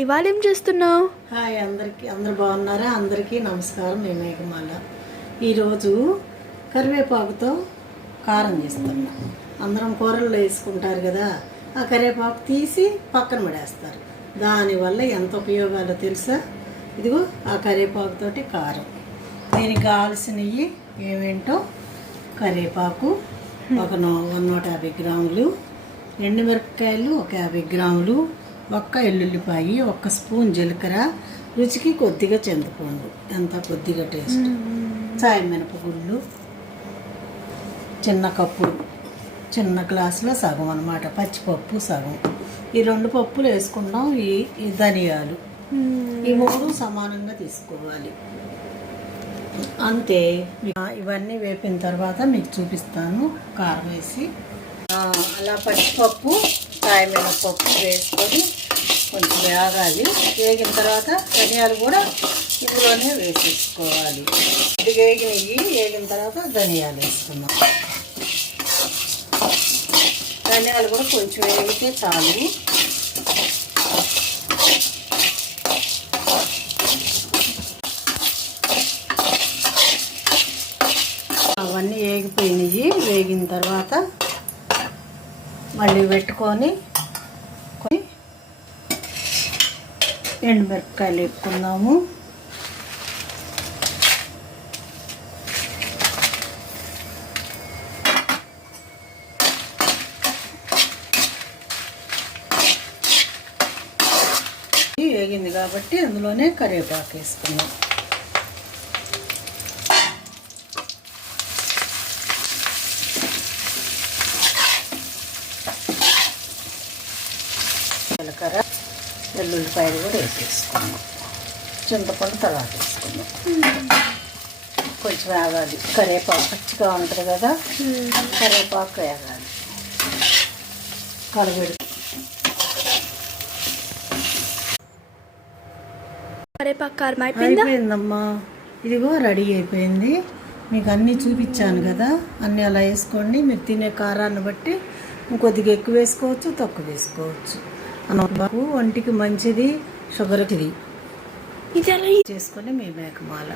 ఇవాళ ఏం చేస్తున్నావు? హాయ్ అందరికీ, అందరు బాగున్నారా? అందరికీ నమస్కారం. నేను మేఘమాల. ఈరోజు కరివేపాకుతో కారం చేస్తున్నా. అందరం కూరల్లో వేసుకుంటారు కదా, ఆ కరివేపాకు తీసి పక్కన పడేస్తారు. దానివల్ల ఎంత ఉపయోగాలో తెలుసా? ఇదిగో ఆ కరివేపాకుతోటి కారం. దీనికి కావాల్సినవి ఏమేంటో: కరివేపాకు ఒక 150 గ్రాములు, ఎండుమిరపకాయలు ఒక 50 గ్రాములు, ఒక్క ఎల్లుల్లిపాయి, 1 స్పూన్ జీలకర్ర, రుచికి కొద్దిగా చింతపండు, ఎంత కొద్దిగా టేస్ట్, చాయ్ మినపగుళ్ళు, చిన్న కప్పు, చిన్న గ్లాసులో సగం అన్నమాట, పచ్చిపప్పు సగం. ఈ 2 పప్పులు వేసుకున్నాం. ఈ ధనియాలు, ఈ 3 సమానంగా తీసుకోవాలి. అంతే. ఇవన్నీ వేపిన తర్వాత మీకు చూపిస్తాను. కారం వేసి అలా పచ్చిపప్పు, చాయ్ మినపప్పు వేసుకొని కొంచెం వేగాలి. వేగిన తర్వాత ధనియాలు కూడా ఇందులోనే వేసేసుకోవాలి. ఇది వేగిన తర్వాత ధనియాలు వేసుకున్నాం. ధనియాలు కూడా కొంచెం వేగితే చాలు. అవన్నీ వేగిపోయినాయి. వేగిన తర్వాత మళ్ళీ పెట్టుకొని ఎండుమిరపకాయలు వేసుకున్నాము. వేగింది కాబట్టి అందులోనే కరివేపాకు వేసుకున్నాం. జీలకర్ర, వెల్లుల్లిపాయలు కూడా వేసేసుకున్నాం. చింతపండు తర్వాత వేసుకున్నాం. కొంచెం వేగాలి. కరివేపాకు పచ్చిగా ఉంటుంది కదా, కరివేపాకు వేగాలి. కలబెడి కరివేపాకు కారం అయిపోయిందమ్మా. ఇదిగో రెడీ అయిపోయింది. మీకు అన్నీ చూపించాను కదా, అన్నీ అలా వేసుకోండి. మీరు తినే కారాన్ని బట్టి కొద్దిగా ఎక్కువ వేసుకోవచ్చు, తక్కువ వేసుకోవచ్చు. అన్నబాబు ఒంటికి మంచిది, షుగర్కి. ఇది చేసుకొని మీ మేకమాల.